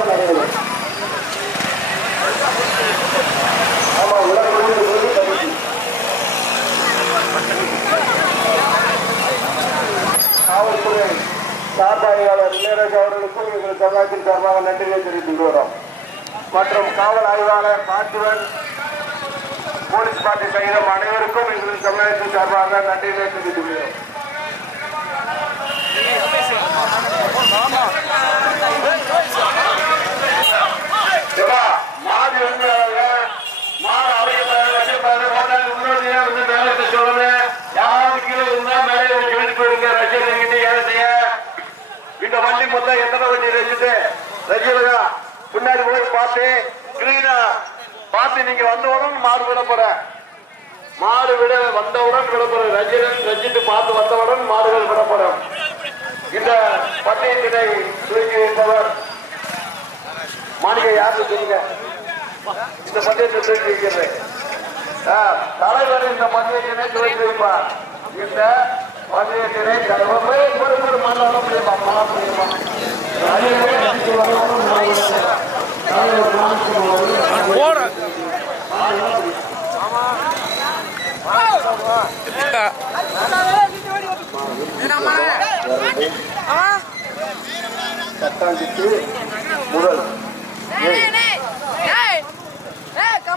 சிறப்பாக நடைபெறும். ஆமா காவல்துறை சார்பாய்வாளர் இளையராஜா அவர்களுக்கும் எங்கள் தமிழ்நாட்டின் சார்பாக நன்றியை தெரிவித்து வரோம். மற்றும் காவல் ஆய்வாளர் பார்த்திபன், போலீஸ் பார்ட்டி சகிதம் அனைவருக்கும் எங்கள் தமிழ்நாட்டின் சார்பாக நன்றியை தெரிவித்து வருகிறோம். இந்த வண்டி மொத்தம் எத்தனை வண்டி ரசிட்டு ரசிகா பின்னாடி போய் பார்த்து கிளீனா பார்த்து நீங்க வந்தவுடன் மாடு விட போற மாடு விட வந்தவுடன் விட போற ரசிகன் ரசிட்டு பார்த்து வந்தவுடன் மாடுகள் விட போறோம். இந்த பந்தயத்தினை துவக்கி வைப்பவர் மாணிக்க யாரு சொல்லுங்க. இந்த பந்தயத்தை துவக்கி வைக்கிறது தலைவர் இந்த பந்தயத்தினை துவக்கி வைப்பார். இந்த பந்தயத்தினை ஒரு மண்ணால முடியுமா மழை முடியுமா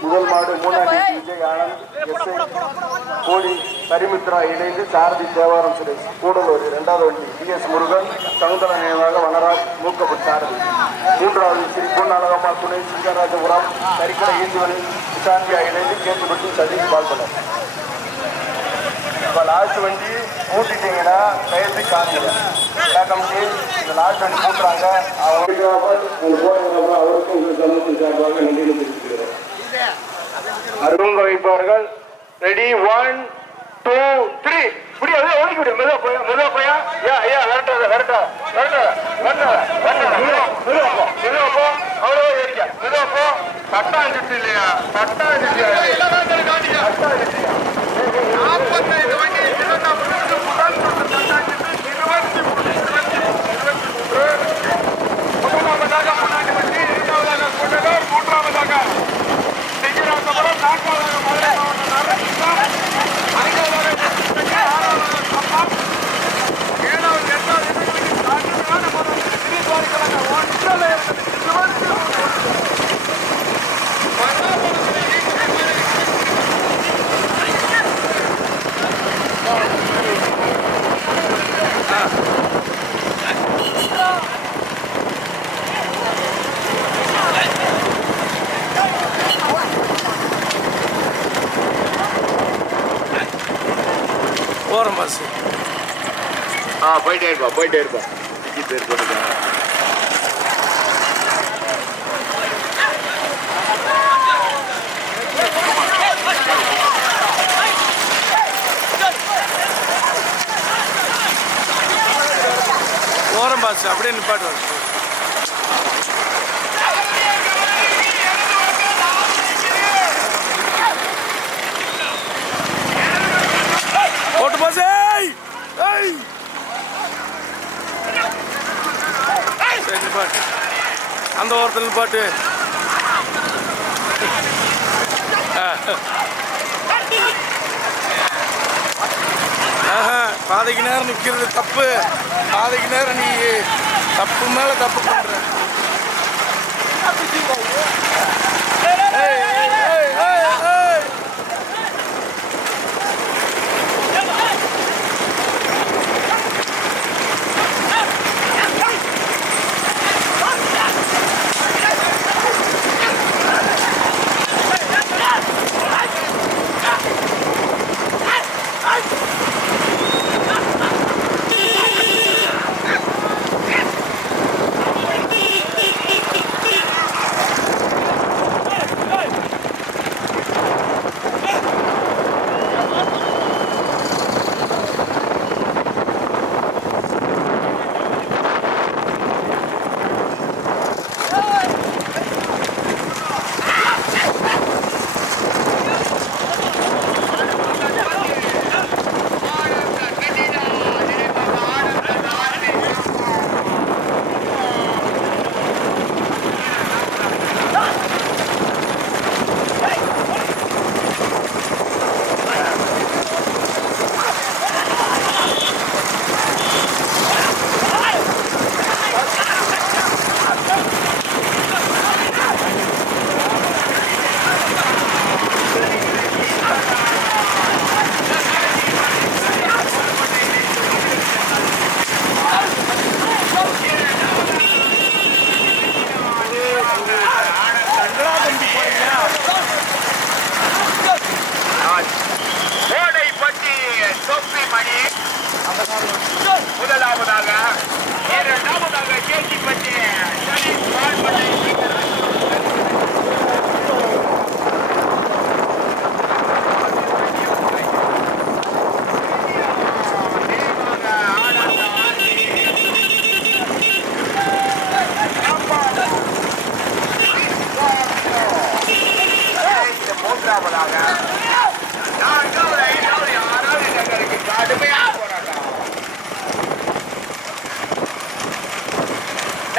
முதல் மாடு மூணாவது விஜய் ஆனந்த் கோடி கரிமித்ரா இணைந்து சாரதி தேவாரம் சுரேஷ் கூடலூர். இரண்டாவது வண்டி டிஎஸ் முருகன் சகுந்தர நினைவாக வனராஜ் மூக்கப்பட்டு சாரதி. மூன்றாவது ஸ்ரீ பொன்னழகம்மா துணை சிங்கராஜபுரம் கரிக்கடை ஈந்துவன் சாந்தியா இணைந்து கேட்டுப்பட்டு சதீஷ் பால்பனர். இப்போ லாஸ்ட் வண்டி மூட்டிட்டீங்கன்னா கையெழுத்து காணுங்க கமிட்டி இந்த லாஸ்ட் வண்டி கூட்டுறாங்க அவருக்கும் உங்கள் சமூகத்தின் சார்பாக நன்றியை தெரிவித்துக்கிறோம். அருங்க வைப்பவர்கள் ரெடி 1 2 3 இப்படி ஓடிக்க முடியும். மெதுவா போயா மெதுவா போயா ஐயா விரட்டாத விரட்டாத விரட்டாத விரட்டாத விரட்டாத மெதுவா போ அவ்வளோ ஏறிக்க மெதுவா போ. தட்டாஞ்சிட்டு இல்லையா தட்டாஞ்சிட்டு 45 வண்டி முதலாவதாக முன்னாடி வண்டி, இரண்டாவதாக கொண்டலூர், மூன்றாவதாக சிங்கராசபுரம், நான்காவதாக மதுரை மாவட்டம் நாராயணபுரம், ஐந்தாவதாக ஆறாவதாக கம்பம், ஏழாவது எட்டாவது ஒன்றில் போகிறோம் பஸ். போயிட்டே இருப்பா பேர் போட்டுக்க. போகிறோம் பஸ் அப்படியே நிப்பாட்டு. போட்டு பஸ் நிப்பாட்டு அந்த ஓரத்தில் நிப்பாட்டு. பாதைக்கு நேரம் நிற்கிறது தப்பு. பாதைக்கு நேரம் நீ தப்பு மேலே தப்பு பண்ணுற.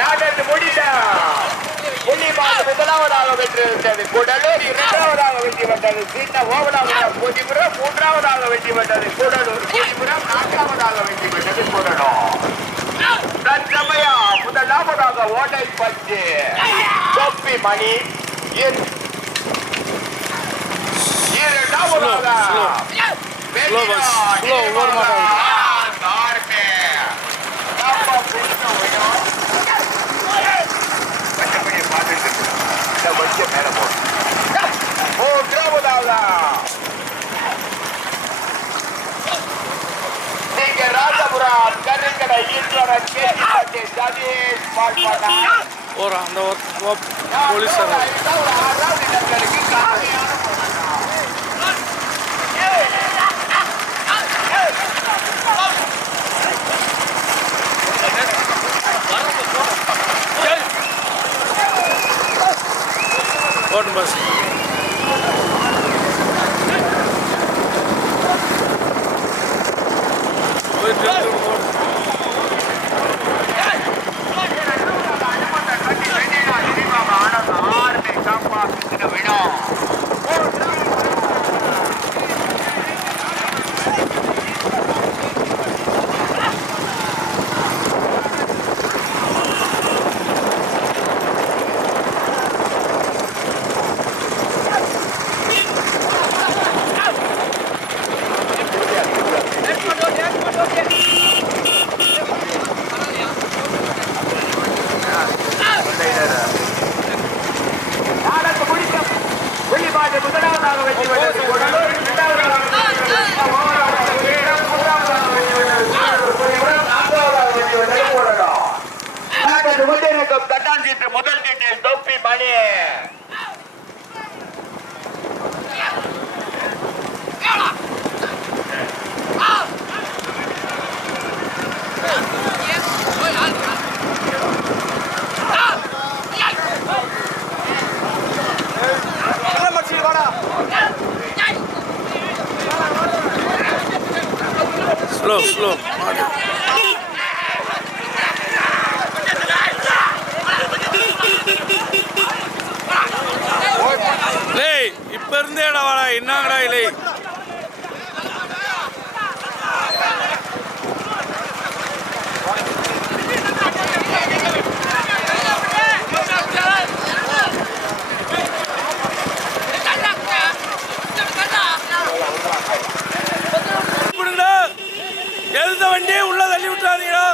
நடந்து முடிந்தார். புள்ளிமாடு முதலாவதாக வென்றிருந்தது. கூடலூர் இரண்டாவதாக வெற்றி பெற்றது. சின்ன ஓவலாவதாக பூஜ்ஜிபுரம் மூன்றாவதாக வெற்றி பெற்றது. கூடலூர் பூஜ்ஜிபுரம் நான்காவதாக வெற்றி பெற்றது. கூடலூர் தற்சமயம் முதலாவதாக ஓட்டை பஞ்சு தொப்பி மணி இரண்டாவதாக ராஜபுரம் கருங்கடை ஈஸ்வரன் சதீஷ் और अंदर पुलिस बस முதல் கீட்டில் தொப்பி மணி ஸ்லோ இப்ப இருந்தேடா வாடா என்னங்கடா இல்லை எழுத வண்டியே உள்ள தள்ளி விட்டாதீங்களா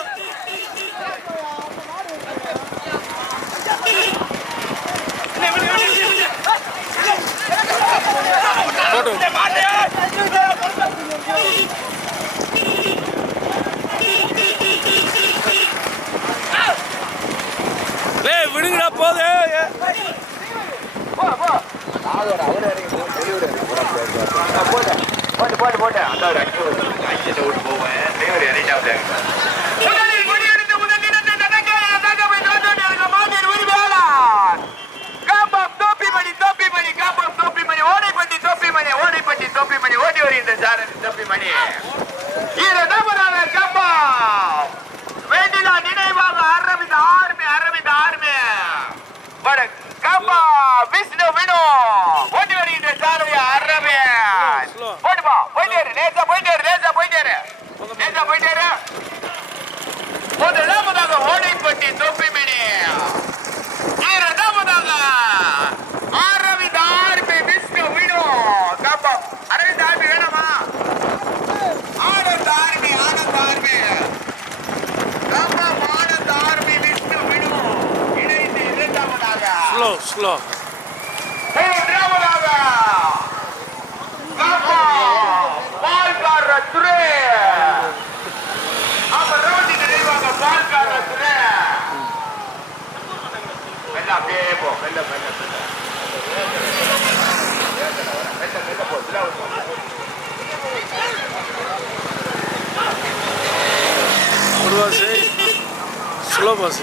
விடுங்கடா போது போட்டு போவேன் ஓடி வருகின்ற சாரதி தொப்பி மணி வேண்டிலா நினைவாக அரவிந்த் ஆர்மி கம்பா விஷ்ணு வினோ ஓடி வருகின்ற சாரதி அரவிந்த் போட்டுப்பா போயிட்டாரு லேசா போயிட்டாரு முதலாவதாக ஓடைப்பட்டி தொப்பி மணி இரண்டாவதாக அரவிந்த் ஆர்மி விஷ்ணு வினோ கம்பா அரவிந்த் ஆர்மி வேணாமா ஆனந்த் ஆர்மி கம்பா ஆனந்த் ஆர்மி விஷ்ணு வினோ இணைந்து இரண்டாவதாக ஸ்லோ மூன்றாவதாக கம்பா பால்கார துரே ரவுண்டி நினைவாக பால்கார துரே அப்படியே போ மெல்ல ஒரு பஸ் ஸ்லோ பஸ்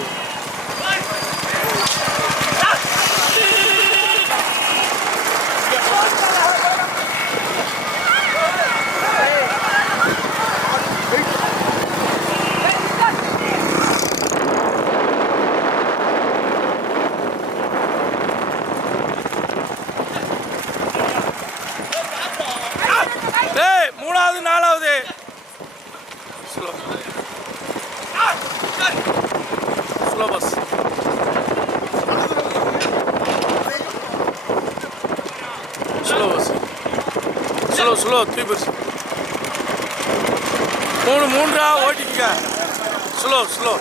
ஸ்லோ தூக்கி மூன்றா ஓட்டிக்க. ஸ்லோ ஸ்லோ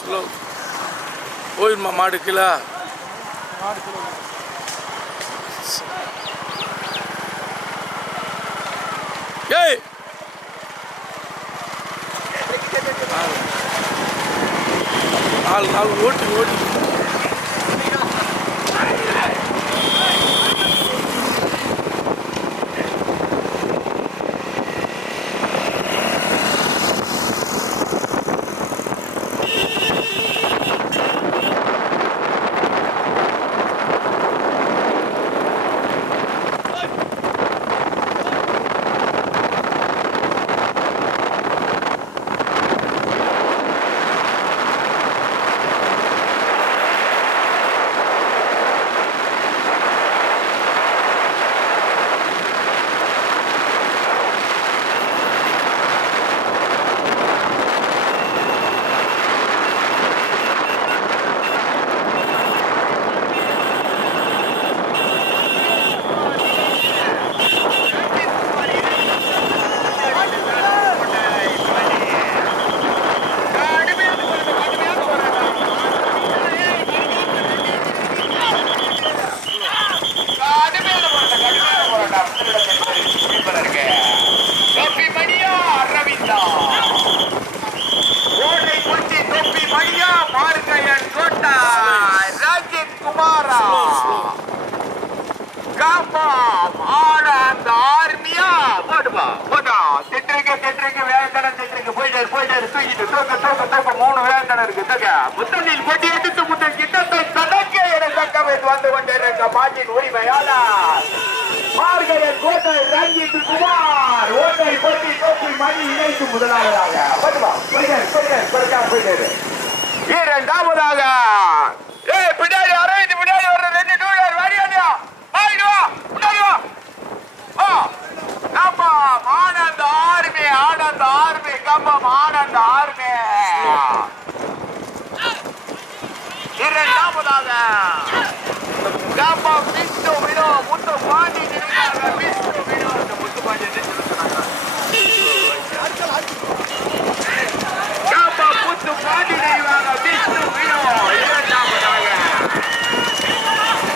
ஸ்லோ போயிருமா மாடு கீழே. ஏய் நாலு ஓட்டி முத்தனில் கொட்டி எடுத்து முத்தன் கிட்டத்தை தனக்கே என தக்க வைத்து வந்து கொண்டிருக்க மாட்டின் உரிமையாளர் மார்கழன் கோட்டை ரஞ்சித் குமார் ஓட்டை கொட்டி தொப்பி மணி இணைத்து முதலாவதாக இரண்டாவதாக பின்னாடி அரவிந்த் பின்னாடி வர்ற 2 டூலர் வாடியா ஆயிடுவா முன்னாடி வா கம்பம் ஆனந்த ஆர்மி கம்பம் ஆனந்த ஆர்மி. இரண்டாவதாக கம்பம் விஷ்ணு வினோ முத்து பாண்டி நினைவாக விஷ்ணு வினோ முத்து பாண்டி கம்பம் முத்து பாண்டி நினைவாக விஷ்ணு வினோ.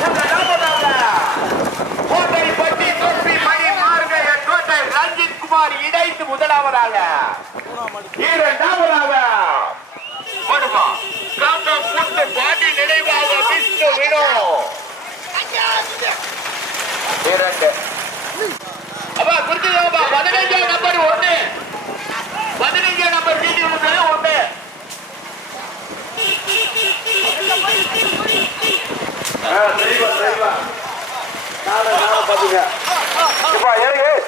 இரண்டாவதாக கோட்டை பட்டி தொப்பி மணி மார்கழ கோட்டை ரஞ்சித் குமார் இணைத்து முதலாவதாக. இரண்டாவதாக கம்பம் முத்து பாண்டி நினைவாக விஷ்ணு வினோ. இரண்டு அப்பா குறிச்சிக்கோப்பா 15 நம்பர் 1 15 நம்பர் வீடியோ 1 சரிவா பாத்துங்க. இப்பா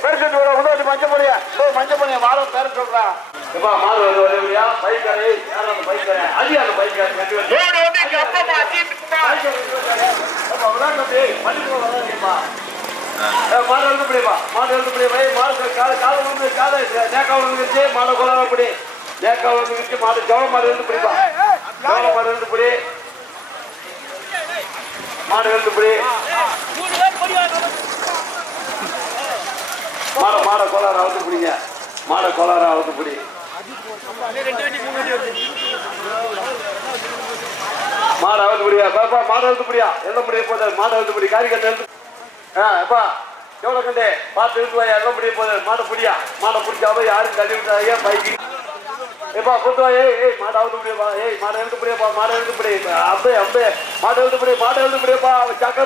பேர் சொல்லி உதவி மஞ்சள் பொடியா மாறு பேர் சொல்றா. இப்பா மாறு வழியா பைக்காரே யாரும் அந்த பைக்காரே அடி அந்த பைக்காரே மாடு எழுந்து முடியுமா மாடு காலை வந்து காலை நேக்காவில் இருந்துச்சு மாடை கொள்ளாதபடி நேக்காவில் இருந்துச்சு மாடு ஜவள மாடு எழுந்து முடியுமா ஜவள மாடு எழுந்து புடி மாடு எழுந்து புடி மாட கோளாறு அவுத்து பிடிங்க மாட கோளாறு அவுத்து பிடி. மாடு அவுத்து முடியா பாப்பா மாடு அவுத்து முடியா எல்லாம் முடிய போதாது மாடு அவுத்து பிடி காரி கட்டு எழுத்து எப்பா எவ்வளோ கண்டே பார்த்து இழுத்துவாயா எல்லாம் முடிய போதாது மாடை பிடியா மாடை பிடிச்சாவே யாரும் தள்ளி விட்டாங்க பைக்கு எப்பா பொத்துவா மாடு அவுத்து முடியப்பா மாடு எழுத்து முடியப்பா மாடு எழுத்து முடியும் அப்படியே மாடு எழுத்து முடியப்பா சக்க